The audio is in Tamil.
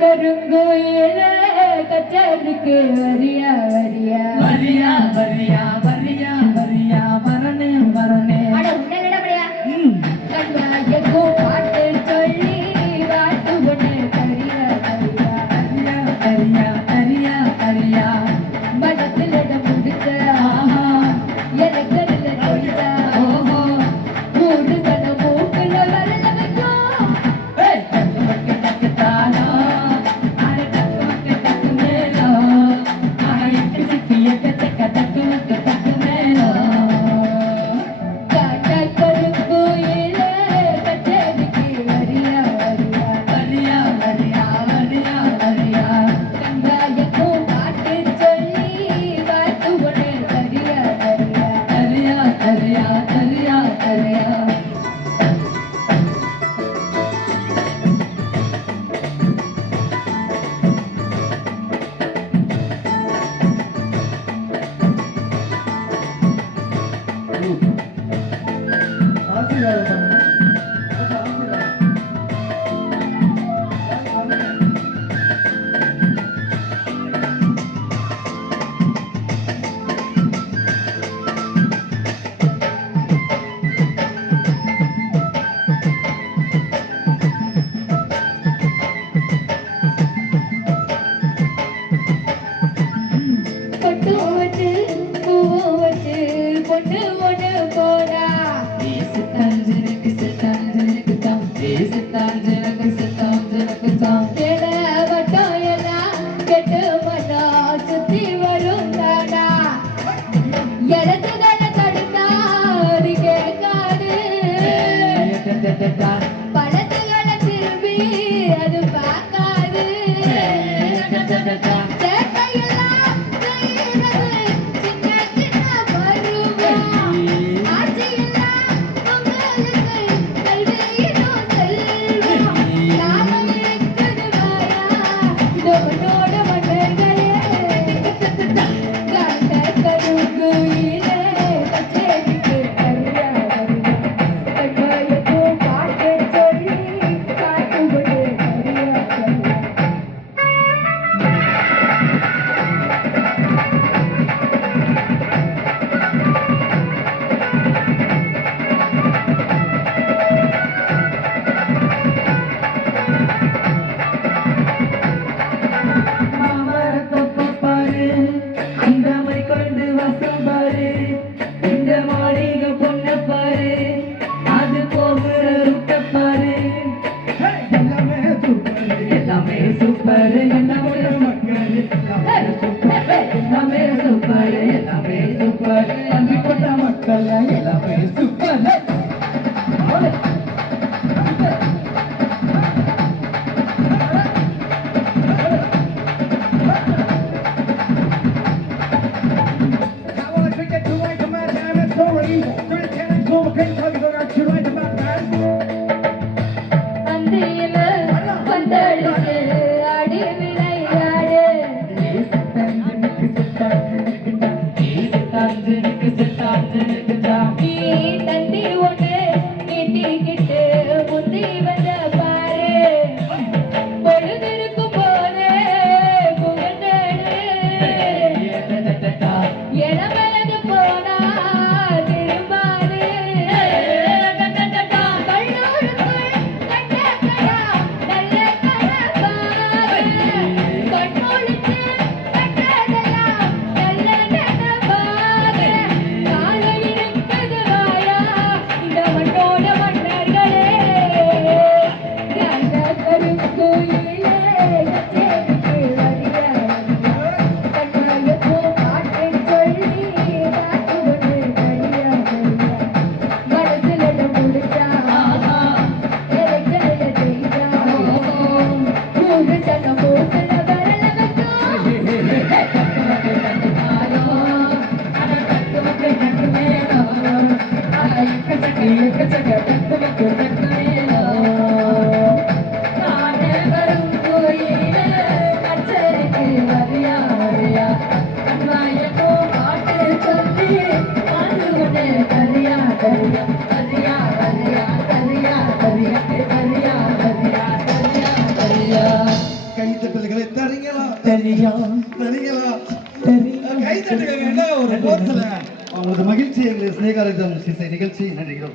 கருங்கோயில கச்சேரிக்கு வரியா வரியா வரியா வரியா வரியா வரியா மரணே மரணே அட உன்னடபடியா கண்ணாயக்கும் பாட்டு சொல்லி வாட்டு ஒண்ணு கரியா கரியா கரியா கரியா கரியா கரியா மனத்துல முடிச்ச ஆஹா எனக்கு சொல்லிட்ட ஓஹோ மூணு கண்ண மூக்குல வரல வைக்கும் ஏய் டக்கு டக்கு தானா அரை டக்கு டக்கு மேலோ அரை இக்கு சிக்கி டக்கு டக்கு டக்கு மேலோ கருங்கோயில கச்சேரிக்கு வரியா வரியா வரியா வரியா வரியா வரியா கண்ணாயக்கும் பாட்டு சொல்லி வாட்டு ஒண்ணு கரியா கரியா கரியா கரியா கரியா கரியா பொட்டு வச்சு பூவும் வச்சு பொண்ணு ஒண்ணு போடா எட வட்டம் எல்லாம் கெட்டு மண்ணம் சுத்தி வரும் தாடா இடத்துகளை தடுத்தா அது கேட்காது பழத்துகளை திரும்பி அது பார்க்காது சேட்டையெல்லாம் செய்யறது சின்ன சின்ன பருவம் ஆட்சியெல்லாம் உங்களுக்கு கல்வியினும் செல்வம் லாபம் இருக்குது வாயா இதோ உன்னோட மன்னர்களே கண்ட கருங்குயிலே கச்சேரிக்கு கரியா கரியா கண்மயக்கும் பாட்டு சொல்லி காட்டுவது கரியா கரியா மக்கள் எல்லாமே சூப்பர் அந்தியில வந்தழுது ஆடி விளையாடு நீ தந்தி ஒண்ணு நீட்டிக்கிட்டு முந்தி வந்த பாரு பொழுதிருக்கும் போதே புகழ்ந்தேடு இடமலது போனா திரும்பாது கல்லூருக்குள் கண்ட கடா நல்ல கனவாது கண்ணொழிச்சு கண்டதெல்லாம் நல்ல நனவாது காலையில எக்கச்சக்க தக்கு மக்கு தக்கு மேளம் நானே வரும் கோயிலே கச்சேரிக்கு வரியா வரியா கண்வாயப்போ பாட்டு சொல்லி ஆண்டு கொண்டே கரியா கரியா கரியா கரியா கரியா கரியா கரியா கரியா கரியா கரியா கைத்தட்டல்களை தரீங்களா தெரியும் தரீங்களா தெரியும் கைத்தட்டுங்க ஒரு போர்த்துல அவங்களுக்கு மகிழ்ச்சி எங்களுக்கு ஸ்நேகாரிதம் நிகழ்ச்சி நன்றிகள்